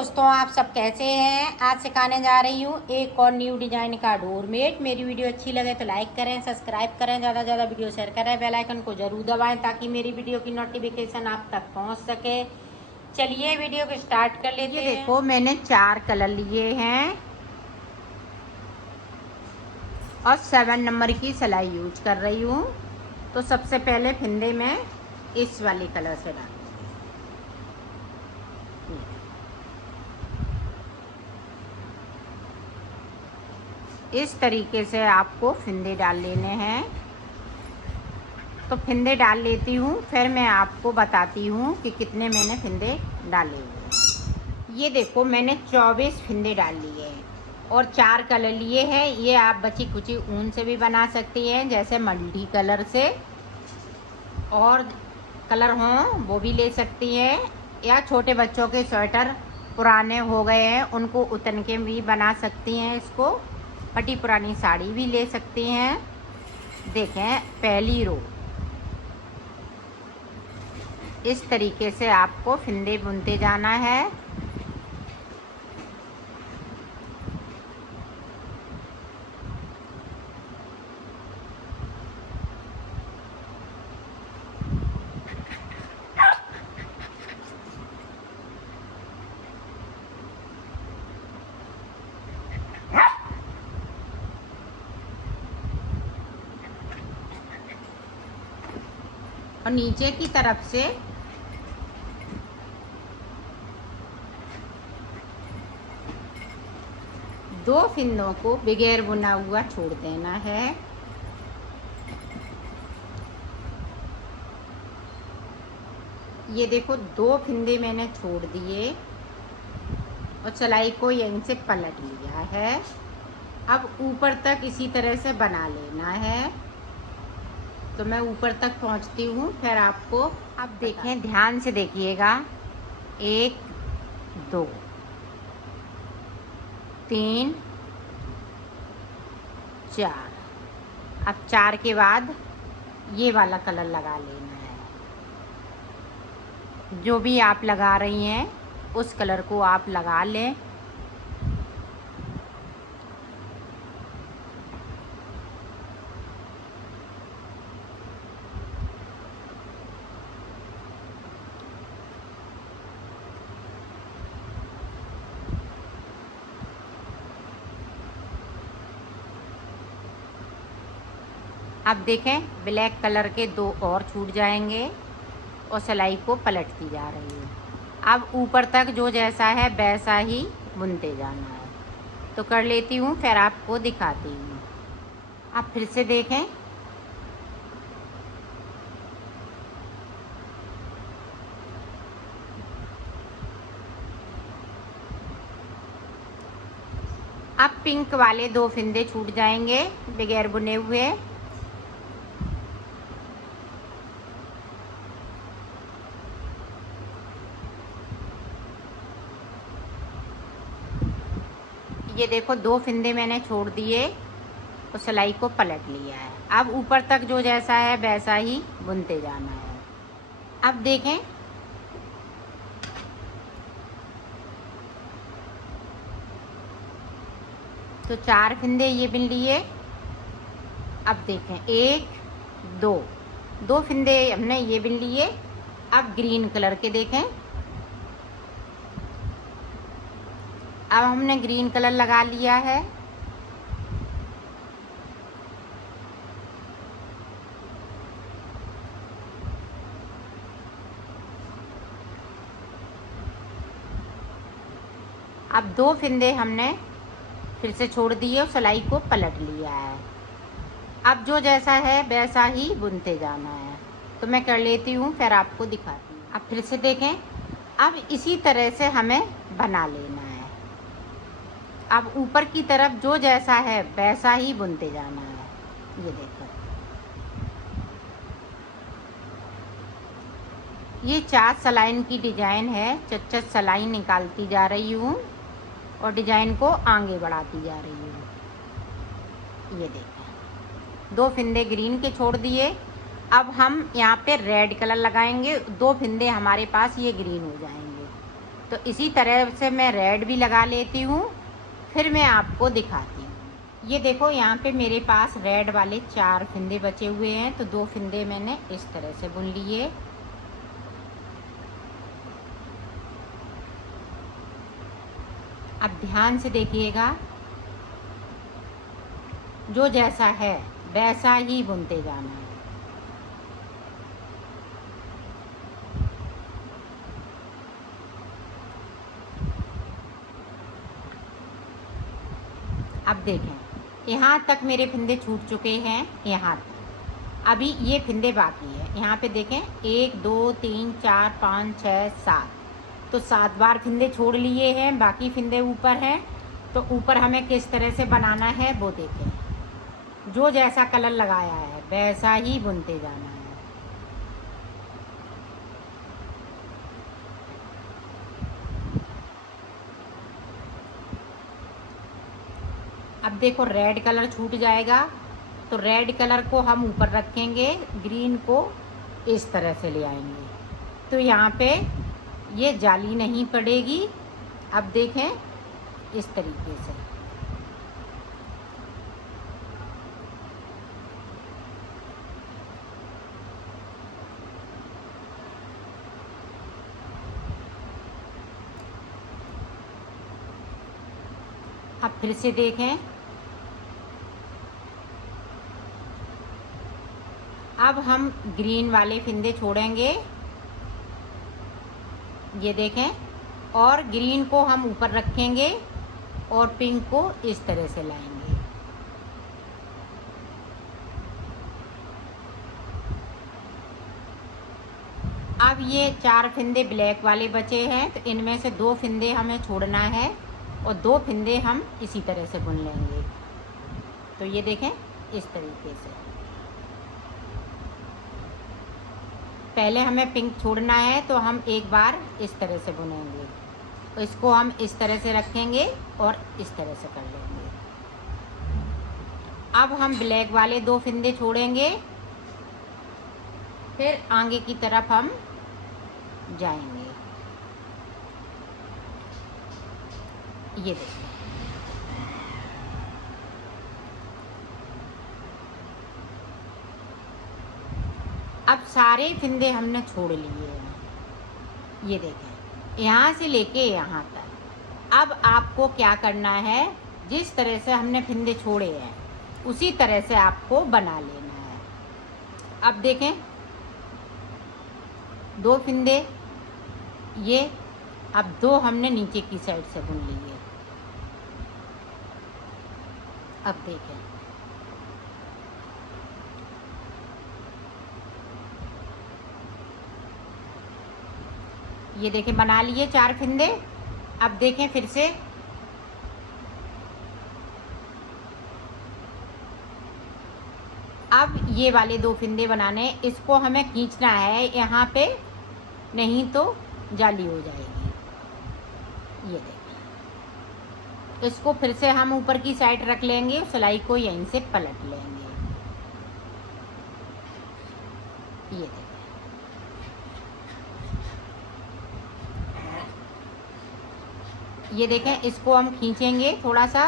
दोस्तों, आप सब कैसे हैं। आज सिखाने जा रही हूँ एक और न्यू डिजाइन का डोरमेट। मेरी वीडियो अच्छी लगे तो लाइक करें, सब्सक्राइब करें, ज़्यादा से ज़्यादा वीडियो शेयर करें, बेल आइकन को जरूर दबाएं ताकि मेरी वीडियो की नोटिफिकेशन आप तक पहुँच सके। चलिए वीडियो को स्टार्ट कर लेते हैं। ये देखो, मैंने 4 कलर लिए हैं और 7 नंबर की सिलाई यूज कर रही हूँ। तो सबसे पहले फिंदे में इस वाले कलर से डाल, इस तरीके से आपको फिंदे डाल लेने हैं। तो फिंदे डाल लेती हूँ, फिर मैं आपको बताती हूँ कि कितने मैंने फिंदे डाले हैं। ये देखो, मैंने 24 फिंदे डाल लिए हैं और 4 कलर लिए हैं। ये आप बची कुची ऊन से भी बना सकती हैं, जैसे मल्टी कलर से, और कलर हों वो भी ले सकती हैं, या छोटे बच्चों के स्वेटर पुराने हो गए हैं उनको उतन के भी बना सकती हैं। इसको फटी पुरानी साड़ी भी ले सकती हैं। देखें, पहली रो इस तरीके से आपको फिंदे बुनते जाना है। और नीचे की तरफ से दो फिंदों को बगैर बुना हुआ छोड़ देना है। ये देखो, 2 फिंदे मैंने छोड़ दिए और सिलाई को यहीं से पलट लिया है। अब ऊपर तक इसी तरह से बना लेना है। तो मैं ऊपर तक पहुंचती हूँ, फिर आपको अब देखें, ध्यान से देखिएगा। 1 2 3 4। अब 4 के बाद ये वाला कलर लगा लेना है। जो भी आप लगा रही हैं उस कलर को आप लगा लें। अब देखें, ब्लैक कलर के 2 और छूट जाएंगे और सिलाई को पलटती जा रही है। अब ऊपर तक जो जैसा है वैसा ही बुनते जाना है। तो कर लेती हूँ, फिर आपको दिखाती हूँ। अब फिर से देखें, अब पिंक वाले 2 फिंदे छूट जाएंगे बगैर बुने हुए। ये देखो, 2 फिंदे मैंने छोड़ दिए और सिलाई को पलट लिया है। अब ऊपर तक जो जैसा है वैसा ही बुनते जाना है। अब देखें, तो 4 फिंदे ये बुन लिए। अब देखें, 1 2 फिंदे हमने ये बुन लिए। अब ग्रीन कलर के देखें, अब हमने ग्रीन कलर लगा लिया है। अब 2 फिंदे हमने फिर से छोड़ दिए और सिलाई को पलट लिया है। अब जो जैसा है वैसा ही बुनते जाना है। तो मैं कर लेती हूँ, फिर आपको दिखाती हूँ। अब फिर से देखें, अब इसी तरह से हमें बना लेना है। अब ऊपर की तरफ जो जैसा है वैसा ही बुनते जाना है। ये देखो, ये 4 सलाइन की डिजाइन है। 4 सलाइन निकालती जा रही हूँ और डिजाइन को आगे बढ़ाती जा रही हूँ। ये देखें, 2 फिंदे ग्रीन के छोड़ दिए। अब हम यहाँ पे रेड कलर लगाएंगे। 2 फिंदे हमारे पास ये ग्रीन हो जाएंगे। तो इसी तरह से मैं रेड भी लगा लेती हूँ, फिर मैं आपको दिखाती हूँ। ये देखो यहाँ पे मेरे पास रेड वाले 4 फिंदे बचे हुए हैं, तो 2 फिंदे मैंने इस तरह से बुन लिए। अब ध्यान से देखिएगा, जो जैसा है वैसा ही बुनते जाना है। अब देखें, यहाँ तक मेरे फिंदे छूट चुके हैं, यहाँ तक। अभी ये फिंदे बाकी है। यहाँ पे देखें 1 2 3 4 5 6 7, तो 7 बार फिंदे छोड़ लिए हैं, बाकी फिंदे ऊपर हैं। तो ऊपर हमें किस तरह से बनाना है वो देखें। जो जैसा कलर लगाया है वैसा ही बुनते जाना है। अब देखो रेड कलर छूट जाएगा, तो रेड कलर को हम ऊपर रखेंगे, ग्रीन को इस तरह से ले आएंगे, तो यहाँ पे ये जाली नहीं पड़ेगी। अब देखें इस तरीके से। अब फिर से देखें, अब हम ग्रीन वाले फिंदे छोड़ेंगे, ये देखें, और ग्रीन को हम ऊपर रखेंगे और पिंक को इस तरह से लाएंगे। अब ये 4 फिंदे ब्लैक वाले बचे हैं, तो इनमें से 2 फिंदे हमें छोड़ना है और 2 फिंदे हम इसी तरह से बुन लेंगे। तो ये देखें इस तरीके से। पहले हमें पिंक छोड़ना है, तो हम एक बार इस तरह से बुनेंगे, तो इसको हम इस तरह से रखेंगे और इस तरह से कर लेंगे। अब हम ब्लैक वाले 2 फिंदे छोड़ेंगे, फिर आगे की तरफ हम जाएंगे। ये देखिए, अब सारे फिंदे हमने छोड़ लिए हैं। ये देखें, यहाँ से लेके यहाँ तक। अब आपको क्या करना है, जिस तरह से हमने फिंदे छोड़े हैं उसी तरह से आपको बना लेना है। अब देखें 2 फिंदे ये, अब 2 हमने नीचे की साइड से बुन लिए। अब देखें, ये देखें बना लिए 4 फिंदे। अब देखें फिर से, अब ये वाले 2 फिंदे बनाने, इसको हमें खींचना है यहाँ पे, नहीं तो जाली हो जाएगी। ये देखें, इसको फिर से हम ऊपर की साइड रख लेंगे, सिलाई को यहीं से पलट लेंगे। ये देखें, ये देखें, इसको हम खींचेंगे थोड़ा सा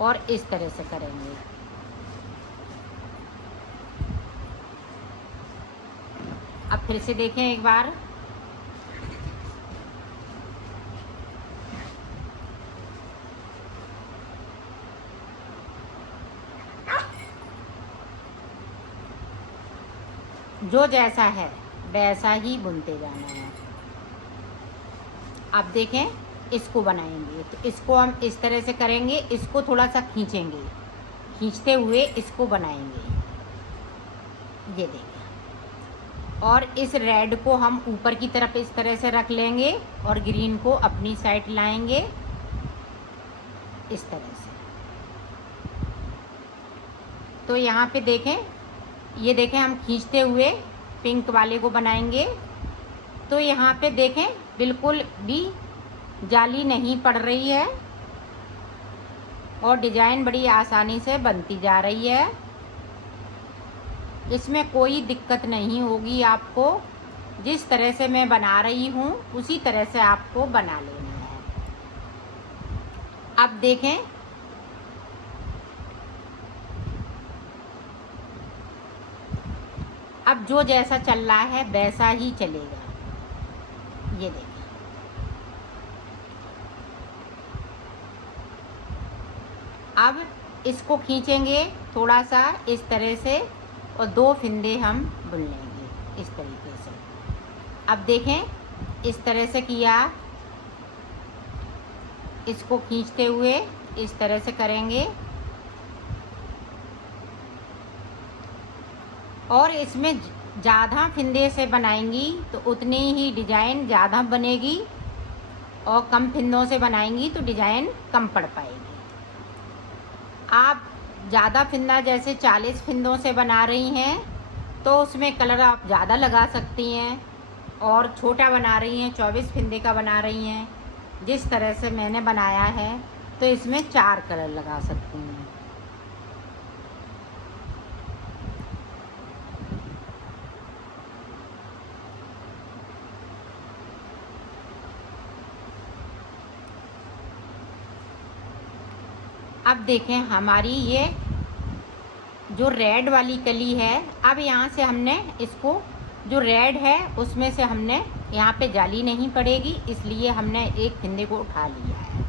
और इस तरह से करेंगे। अब फिर से देखें एक बार, जो जैसा है वैसा ही बुनते जाना है। अब देखें, इसको बनाएंगे, तो इसको हम इस तरह से करेंगे, इसको थोड़ा सा खींचेंगे, खींचते हुए इसको बनाएंगे। ये देखें, और इस रेड को हम ऊपर की तरफ इस तरह से रख लेंगे और ग्रीन को अपनी साइड लाएंगे इस तरह से। तो यहाँ पे देखें, ये देखें, हम खींचते हुए पिंक वाले को बनाएंगे। तो यहाँ पे देखें बिल्कुल भी जाली नहीं पड़ रही है और डिजाइन बड़ी आसानी से बनती जा रही है। इसमें कोई दिक्कत नहीं होगी आपको। जिस तरह से मैं बना रही हूँ उसी तरह से आपको बना लेना है। अब देखें, अब जो जैसा चल रहा है वैसा ही चलेगा। ये देखें, अब इसको खींचेंगे थोड़ा सा इस तरह से और 2 फिंदे हम बुन लेंगे इस तरीके से। अब देखें, इस तरह से किया, इसको खींचते हुए इस तरह से करेंगे और इसमें ज़्यादा फिंदे से बनाएंगी तो उतनी ही डिज़ाइन ज़्यादा बनेगी और कम फिंदों से बनाएंगी तो डिज़ाइन कम पड़ पाएगी। आप ज़्यादा फिंदा जैसे 40 फिंदों से बना रही हैं तो उसमें कलर आप ज़्यादा लगा सकती हैं, और छोटा बना रही हैं 24 फिंदे का बना रही हैं जिस तरह से मैंने बनाया है तो इसमें 4 कलर लगा सकती हैं। अब देखें, हमारी ये जो रेड वाली कली है, अब यहाँ से हमने इसको जो रेड है उसमें से हमने यहाँ पे जाली नहीं पड़ेगी, इसलिए हमने एक फिंदे को उठा लिया है।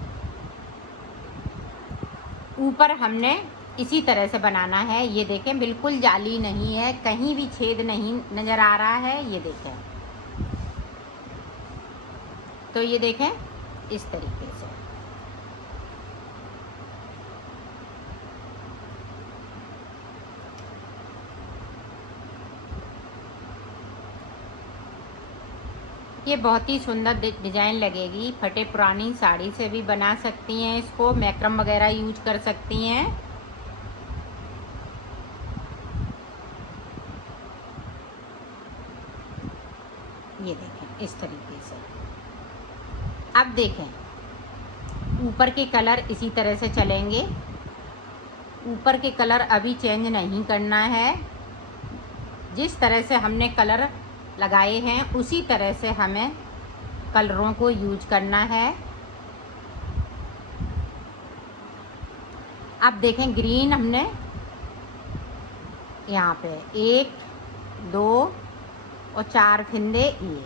ऊपर हमने इसी तरह से बनाना है। ये देखें, बिल्कुल जाली नहीं है, कहीं भी छेद नहीं नज़र आ रहा है। ये देखें, तो ये देखें इस तरीके से। ये बहुत ही सुंदर डिज़ाइन लगेगी। फटे पुरानी साड़ी से भी बना सकती हैं, इसको मैक्रम वगैरह यूज कर सकती हैं। ये देखें इस तरीके से। अब देखें, ऊपर के कलर इसी तरह से चलेंगे। ऊपर के कलर अभी चेंज नहीं करना है, जिस तरह से हमने कलर लगाए हैं उसी तरह से हमें कलरों को यूज करना है। अब देखें, ग्रीन हमने यहाँ पे 1, 2 और 4 फिंदे ये।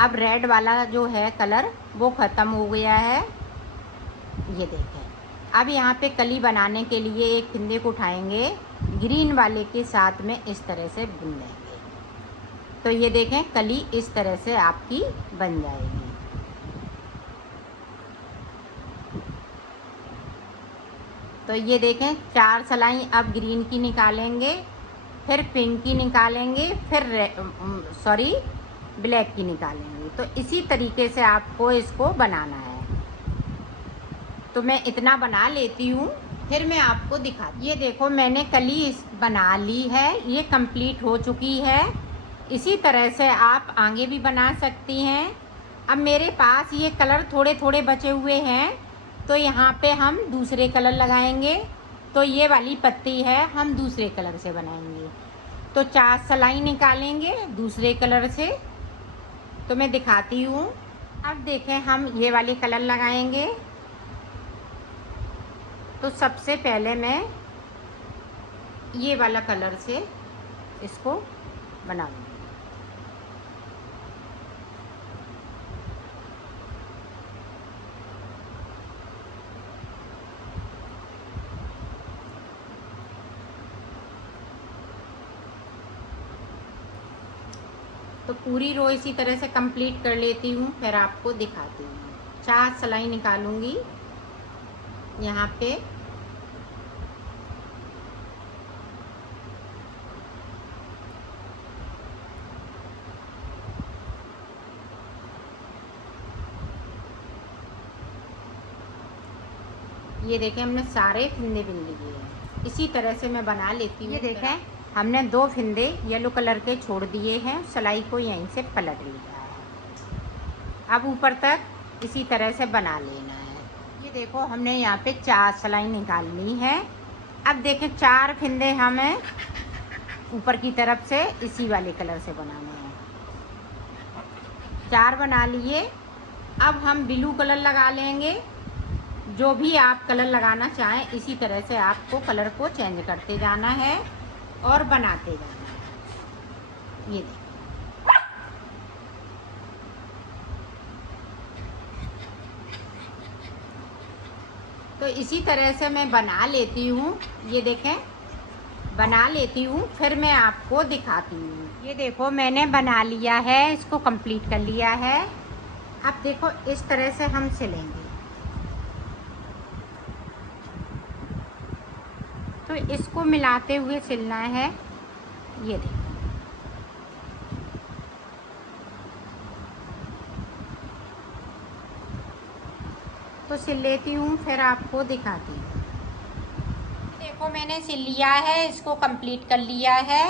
अब रेड वाला जो है कलर वो ख़त्म हो गया है। ये देखें, अब यहाँ पे कली बनाने के लिए एक फिंदे को उठाएंगे, ग्रीन वाले के साथ में इस तरह से बुन लेंगे। तो ये देखें, कली इस तरह से आपकी बन जाएगी। तो ये देखें, 4 सलाई अब ग्रीन की निकालेंगे, फिर पिंक की निकालेंगे, फिर ब्लैक की निकालेंगे। तो इसी तरीके से आपको इसको बनाना है। तो मैं इतना बना लेती हूँ, फिर मैं आपको दिखाती। ये देखो, मैंने कली बना ली है, ये कंप्लीट हो चुकी है। इसी तरह से आप आगे भी बना सकती हैं। अब मेरे पास ये कलर थोड़े थोड़े बचे हुए हैं, तो यहाँ पे हम दूसरे कलर लगाएंगे। तो ये वाली पत्ती है, हम दूसरे कलर से बनाएंगे। तो 4 सलाई निकालेंगे दूसरे कलर से। तो मैं दिखाती हूँ। अब देखें, हम ये वाली कलर लगाएंगे। तो सबसे पहले मैं ये वाला कलर से इसको बनाऊंगी। तो पूरी रो इसी तरह से कंप्लीट कर लेती हूँ, फिर आपको दिखाती हूँ। 4 सलाई निकालूंगी यहाँ पे। ये देखें, हमने सारे फिंदे बिन लिए हैं। इसी तरह से मैं बना लेती हूँ। ये देखें, हमने 2 फिंदे येलो कलर के छोड़ दिए हैं, सिलाई को यहीं से पलट लिया है। अब ऊपर तक इसी तरह से बना लेना है। ये देखो, हमने यहाँ पे 4 सिलाई निकालनी है। अब देखें, 4 फिंदे हमें ऊपर की तरफ से इसी वाले कलर से बनाने हैं। 4 बना लिए। अब हम ब्लू कलर लगा लेंगे। जो भी आप कलर लगाना चाहें इसी तरह से आपको कलर को चेंज करते जाना है और बनाते जाना है। ये देखिए, तो इसी तरह से मैं बना लेती हूँ। ये देखें, बना लेती हूँ, फिर मैं आपको दिखाती हूँ। ये देखो मैंने बना लिया है, इसको कंप्लीट कर लिया है। अब देखो इस तरह से हम सिलेंगे। तो इसको मिलाते हुए सिलना है। ये देखो, तो सिल लेती हूँ, फिर आपको दिखाती हूँ। देखो मैंने सिल लिया है, इसको कंप्लीट कर लिया है।